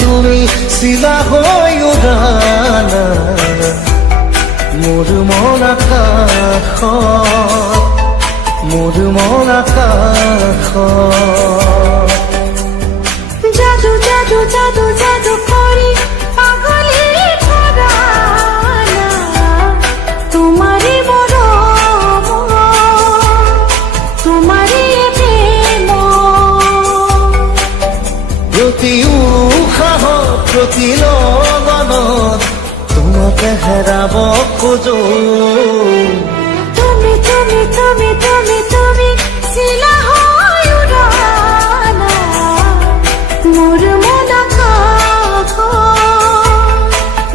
তুমি চিলা হৈ উদানা মোৰ মন আকাশত মোৰ মন আকাশত জাদু জাদু জাদু জাদু করি পাগলি ধরা তোমারি মরম তোমারি প্রেম প্ৰতি উশাহ প্ৰতি লগনত তোমাকে হেৰাব খোজো তুমি তুমি তুমি তুমি তুমি চিলা হৈ উদানা মোৰ মন আকাশত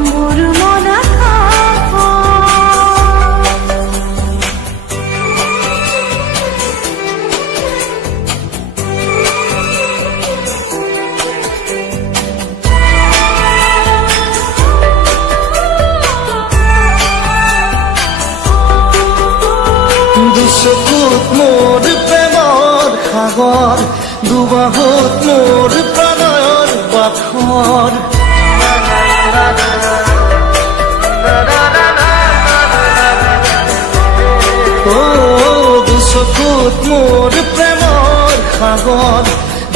মোৰ মন আকাশত দুচকুত মোৰ প্ৰেমৰ সাগৰ দুবাহুত মোৰ প্ৰণয়ৰ বাখৰ দুচকুত মোৰ প্ৰেমৰ সাগৰ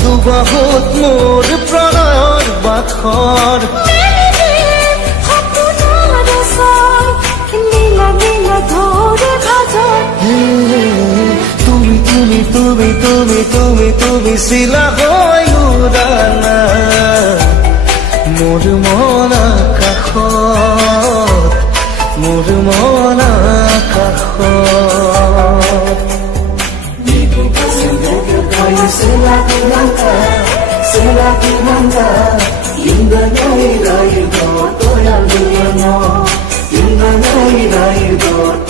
দুবাহুত মোৰ প্ৰণয়ৰ বাখৰ তুমি তুমি তুমি তুমি তুমি তুমি চিলা হৈ উদানা মোৰ মন আকাশত মোৰ মন আকাশত 인간의 나이도 또야 누구냐 인간의 나이도